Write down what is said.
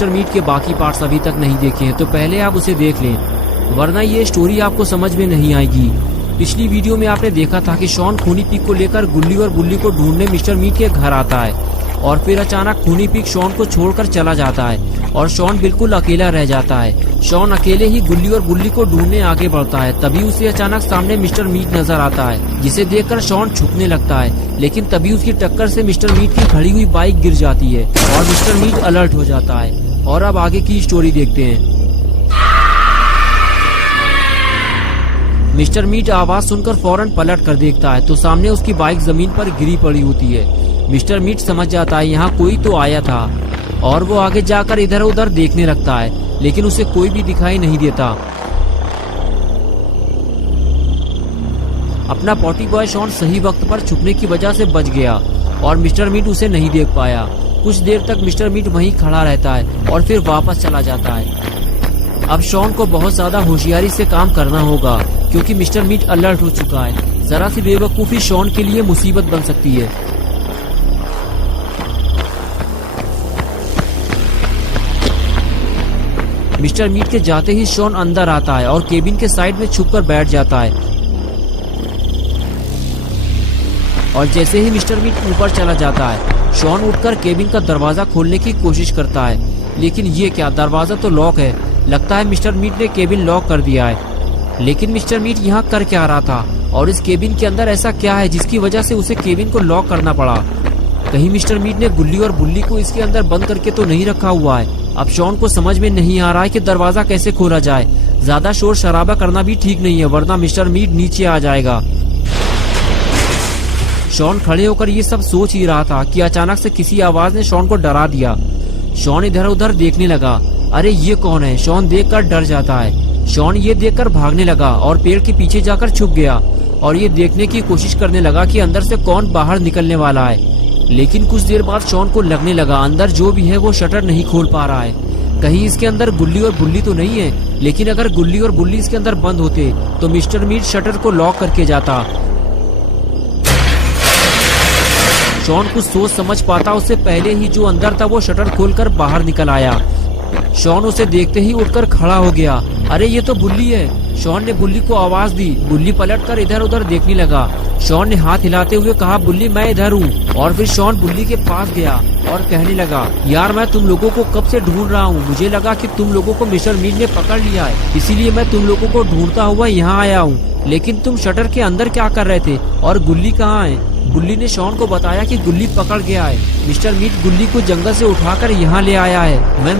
Mister meet के बाकी parts अभी तक नहीं देखे हैं तो पहले आप उसे देख लें, वरना ये स्टोरी आपको समझ में नहीं आएगी। पिछली वीडियो में आपने देखा था कि शॉन खूनी पिग को लेकर गुल्ली और बुल्ली को ढूंढने मिस्टर मीट के घर आता है और फिर अचानक खूनी पिग शॉन को छोड़कर चला जाता है और शॉन बिल्कुल अकेला रह जाता है। शॉन अकेले ही गुल्ली और बुल्ली को ढूंढने आगे बढ़ता है। तभी उसे अचानक सामने मिस्टर मीट नजर आता है, जिसे देखकर शॉन छुपने लगता है, लेकिन तभी उसकी टक्कर से मिस्टर मीट की खड़ी हुई बाइक गिर जाती है और मिस्टर मीट अलर्ट हो जाता है। और अब आगे की स्टोरी देखते हैं। मिस्टर मीट आवाज सुनकर फौरन पलट कर देखता है तो सामने उसकी बाइक जमीन पर गिरी पड़ी होती है। मिस्टर मीट समझ जाता है यहाँ कोई तो आया था और वो आगे जाकर इधर उधर देखने लगता है, लेकिन उसे कोई भी दिखाई नहीं देता। अपना पॉटी बॉय शॉन सही वक्त पर छुपने की वजह से बच गया और मिस्टर मीट उसे नहीं देख पाया। कुछ देर तक मिस्टर मीट वहीं खड़ा रहता है और फिर वापस चला जाता है। अब शॉन को बहुत ज्यादा होशियारी से काम करना होगा क्योंकि मिस्टर मीट अलर्ट हो चुका है। जरा सी बेवकूफी शॉन के लिए मुसीबत बन सकती है। मिस्टर मीट के जाते ही शॉन अंदर आता है और केबिन के साइड में छुपकर बैठ जाता है और जैसे ही मिस्टर मीट ऊपर चला जाता है शॉन उठकर केबिन का दरवाजा खोलने की कोशिश करता है, लेकिन ये क्या, दरवाजा तो लॉक है। लगता है मिस्टर मीट ने केबिन लॉक कर दिया है। लेकिन मिस्टर मीट यहाँ कर क्या रहा था और इस केबिन के अंदर ऐसा क्या है जिसकी वजह से उसे केबिन को लॉक करना पड़ा? कहीं मिस्टर मीट ने गुल्ली और बुल्ली को इसके अंदर बंद करके तो नहीं रखा हुआ है? अब शॉन को समझ में नहीं आ रहा है कि दरवाजा कैसे खोला जाए। ज्यादा शोर शराबा करना भी ठीक नहीं है, वरना मिस्टर मीट नीचे आ जाएगा। शॉन खड़े होकर ये सब सोच ही रहा था कि अचानक से किसी आवाज ने शॉन को डरा दिया। शॉन इधर उधर देखने लगा। अरे ये कौन है? शॉन देखकर डर जाता है। शॉन ये देखकर भागने लगा और पेड़ के पीछे जाकर छुप गया और ये देखने की कोशिश करने लगा कि अंदर से कौन बाहर निकलने वाला है। लेकिन कुछ देर बाद शॉन को लगने लगा अंदर जो भी है वो शटर नहीं खोल पा रहा है। कहीं इसके अंदर गुल्ली और बुल्ली तो नहीं है? लेकिन अगर गुल्ली और बुल्ली इसके अंदर बंद होते तो मिस्टर मीट शटर को लॉक करके जाता। शॉन कुछ सोच समझ पाता उससे पहले ही जो अंदर था वो शटर खोलकर बाहर निकल आया। शॉन उसे देखते ही उठकर खड़ा हो गया। अरे ये तो बुल्ली है। शॉन ने बुल्ली को आवाज दी। बुल्ली पलटकर इधर उधर देखने लगा। शॉन ने हाथ हिलाते हुए कहा, बुल्ली मैं इधर हूँ। और फिर शॉन बुल्ली के पास गया और कहने लगा, यार मैं तुम लोगों को कब से ढूंढ रहा हूँ। मुझे लगा कि तुम लोगों को मिस्टर मीट ने पकड़ लिया है, इसीलिए मैं तुम लोगों को ढूंढता हुआ यहाँ आया हूँ। लेकिन तुम शटर के अंदर क्या कर रहे थे और गुल्ली कहाँ है? बुल्ली ने शॉन को बताया कि गुल्ली पकड़ गया है। मिस्टर मीट गुल्ली को जंगल से उठाकर यहाँ ले आया है। मैं